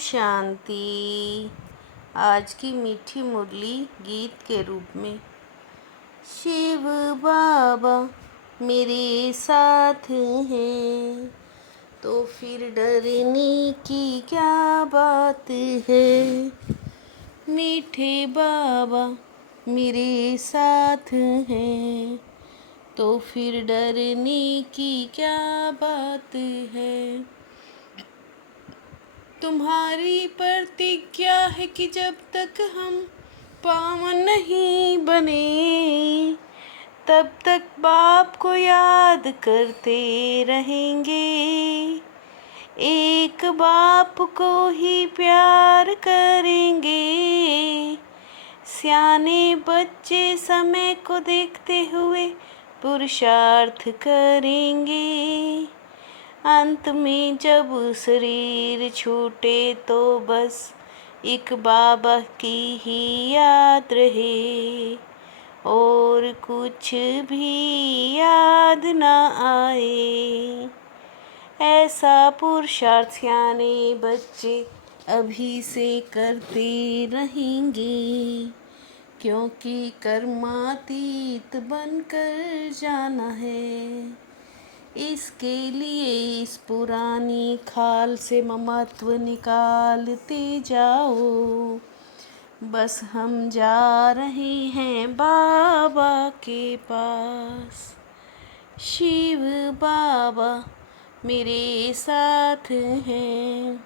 शांति। आज की मीठी मुरली गीत के रूप में। शिव बाबा मेरे साथ हैं तो फिर डरने की क्या बात है। मीठे बाबा मेरे साथ हैं तो फिर डरने की क्या बात है। तुम्हारी प्रतिज्ञा है कि जब तक हम पावन नहीं बने तब तक बाप को याद करते रहेंगे। एक बाप को ही प्यार करेंगे। सियाने बच्चे समय को देखते हुए पुरुषार्थ करेंगे। अंत में जब शरीर छूटे तो बस एक बाबा की ही याद रहे और कुछ भी याद ना आए। ऐसा पुरुषार्थ सियाने बच्चे अभी से करते रहेंगे, क्योंकि कर्मातीत बनकर जाना है। इसके लिए इस पुरानी खाल से ममत्व निकालते जाओ। बस हम जा रहे हैं बाबा के पास। शिव बाबा मेरे साथ हैं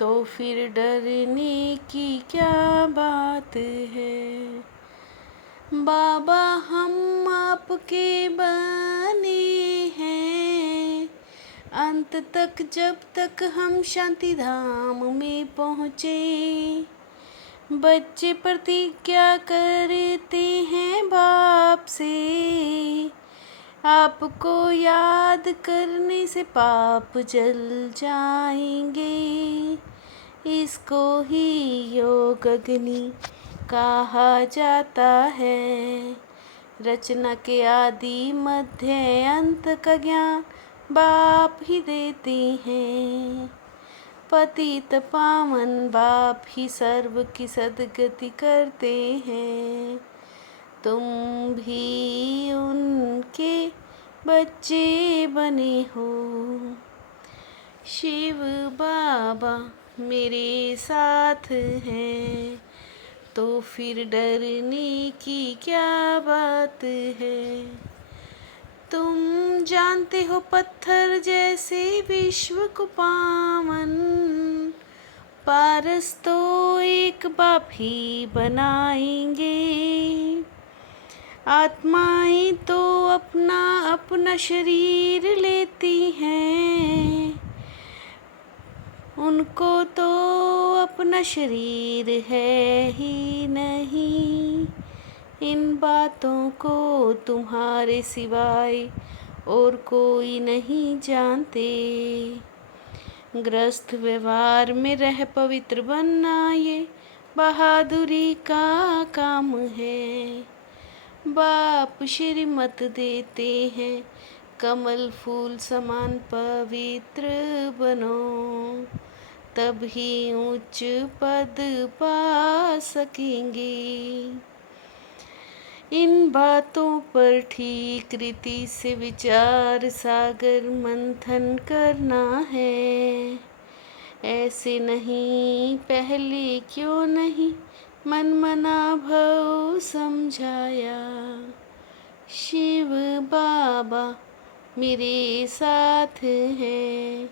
तो फिर डरने की क्या बात है। बाबा हम आपके बने हैं अंत तक, जब तक हम शांति धाम में पहुँचे। बच्चे प्रतिज्ञा करते हैं बाप से, आपको याद करने से पाप जल जाएंगे। इसको ही योग अग्नि कहा जाता है। रचना के आदि मध्य अंत का ज्ञान बाप ही देते हैं। पतित पावन बाप ही सर्व की सद्गति करते हैं। तुम भी उनके बच्चे बने हो। शिव बाबा मेरे साथ हैं तो फिर डरने की क्या बात है। तुम जानते हो पत्थर जैसे विश्व को पावन पारस तो एक बाप ही बनाएंगे। आत्माएं तो अपना अपना शरीर लेती हैं, उनको तो अपना शरीर है ही नहीं। इन बातों को तुम्हारे सिवाय और कोई नहीं जानते। ग्रस्त व्यवहार में रह पवित्र बनना ये बहादुरी का काम है। बाप श्रीमत देते हैं कमल फूल समान पवित्र बनो, तब ही उच्च पद पा सकेंगे। इन बातों पर ठीक रीति से विचार सागर मंथन करना है। ऐसे नहीं पहले क्यों नहीं मन मना भव समझाया। शिव बाबा मेरे साथ हैं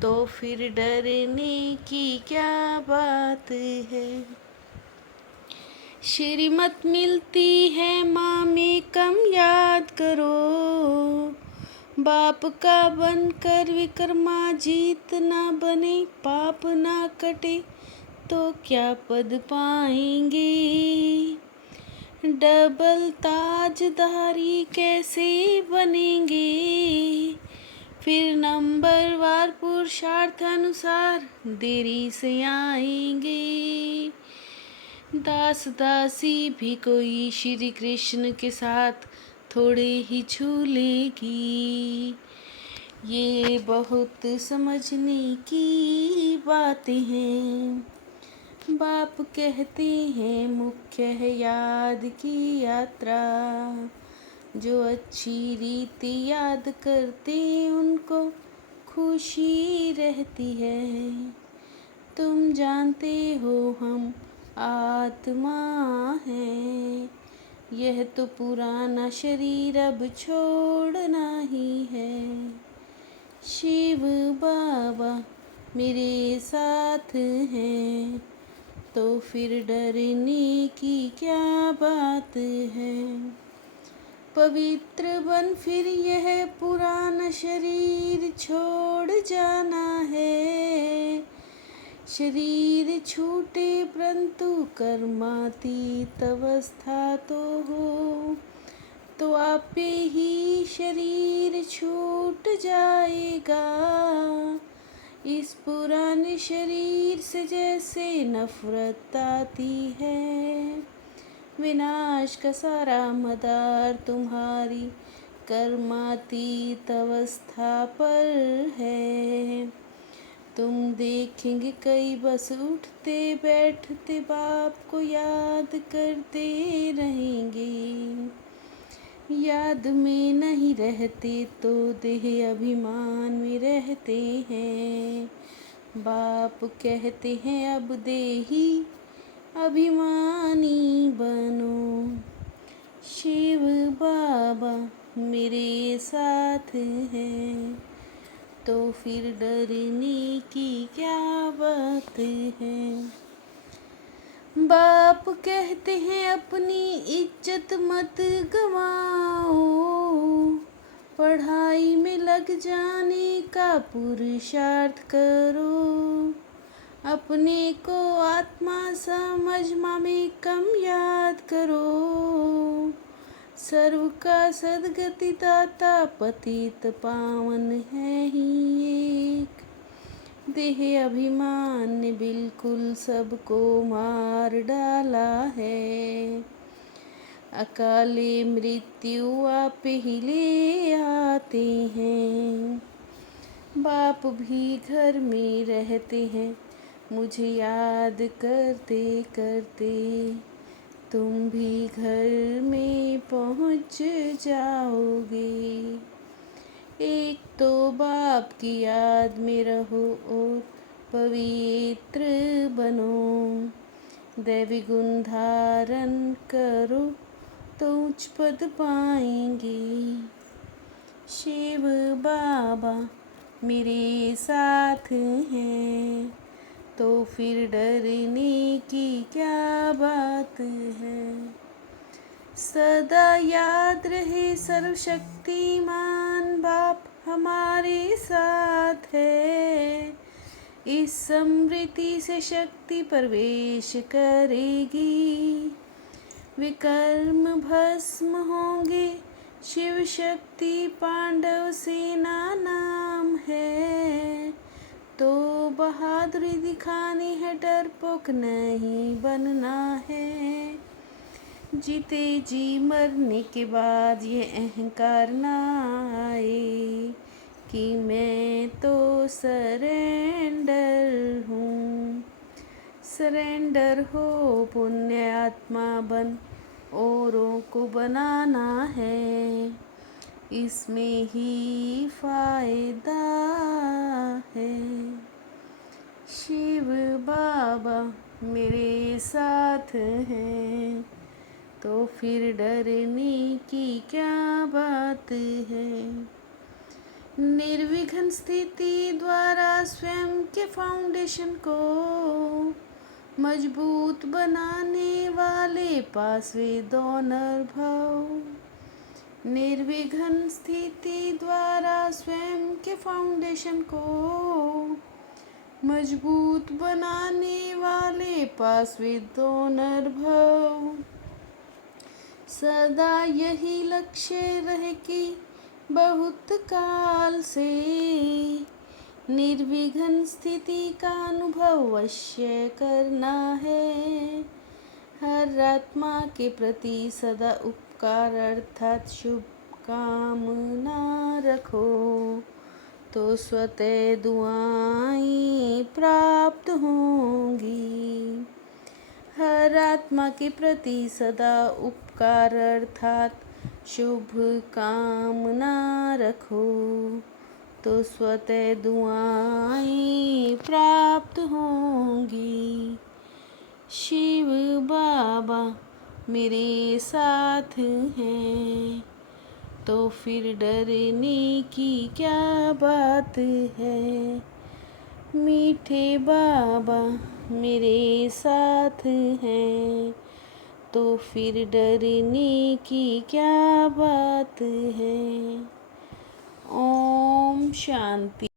तो फिर डरने की क्या बात है। श्रीमत मिलती है माँ में कम याद करो। बाप का बनकर विक्रमा जीत ना बने पाप ना कटे तो क्या पद पाएंगे। डबल ताजदारी कैसे बनेंगे, फिर नंबरवार पुरुषार्थ अनुसार देरी से आएंगे। दास दासी भी कोई श्री कृष्ण के साथ थोड़े ही छू लेगी। ये बहुत समझने की बातें हैं। बाप कहते हैं मुख्य है याद की यात्रा। जो अच्छी रीति याद करते उनको खुशी रहती है। तुम जानते हो हम आत्मा हैं। यह तो पुराना शरीर अब छोड़ना ही है। शिव बाबा मेरे साथ हैं, तो फिर डरने की क्या बात है। पवित्र बन फिर यह पुराना शरीर छोड़ जाना है। शरीर छूटे परंतु कर्मातीत अवस्था तो हो, तो आपे ही शरीर छूट जाएगा। इस पुराने शरीर से जैसे नफरत आती है, विनाश का सारा मदार तुम्हारी कर्मातीत अवस्था पर है। तुम देखेंगे कई बस उठते बैठते बाप को याद करते रहेंगे। याद में नहीं रहते तो देह अभिमान में रहते हैं। बाप कहते हैं अब देही अभिमानी बनो। शिव बाबा मेरे साथ हैं, तो फिर डरने की क्या बात है। बाप कहते हैं अपनी इज्जत मत गवाओ। पढ़ाई में लग जाने का पुरुषार्थ करो। अपने को आत्मा समझ में कम याद करो। सर्व का सदगति दाता पतित पावन है ही एक। देह अभिमान ने बिल्कुल सबको मार डाला है। अकाले मृत्यु आप ही ले आते हैं। बाप भी घर में रहते हैं मुझे याद करते करते। तुम भी घर में पहुँच जाओगे। एक तो बाप की याद में रहो और पवित्र बनो। दैवी गुण धारण करो तो उच्च पद पाएंगे। शिव बाबा मेरे साथ हैं, तो फिर डरने की क्या बात है। सदा याद रहे सर्वशक्तिमान बाप हमारे साथ है। इस स्मृति से शक्ति प्रवेश करेगी। विकर्म भस्म होंगे शिव शक्ति पांडव सेना नाम है। तो बहादुरी दिखानी है डरपोक नहीं बनना है। जीते जी मरने के बाद ये अहंकार ना आए कि मैं तो सरेंडर हूँ। सरेंडर हो पुण्य आत्मा बन औरों को बनाना है। इसमें ही फायदा है। शिव बाबा मेरे साथ हैं, तो फिर डरने की क्या बात है। निर्विघ्न स्थिति द्वारा स्वयं के फाउंडेशन को मजबूत बनाने वाले पासवे डोनर भाव। निर्विघ्न स्थिति द्वारा स्वयं के फाउंडेशन को मजबूत बनाने वाले पासवे डोनर भाव। सदा यही लक्ष्य रहे कि बहुत काल से निर्विघ्न स्थिति का अनुभव अवश्य करना है। हर आत्मा के प्रति सदा उपकार अर्थात शुभ कामना रखो। तो स्वतः दुआएं प्राप्त होंगी। हर आत्मा के प्रति सदा उपकार अर्थात शुभ कामना रखो, तो स्वतः दुआएं प्राप्त होंगी। शिव बाबा मेरे साथ हैं, तो फिर डरने की क्या बात है। मीठे बाबा मेरे साथ हैं, तो फिर डरने की क्या बात है। ओम शांति।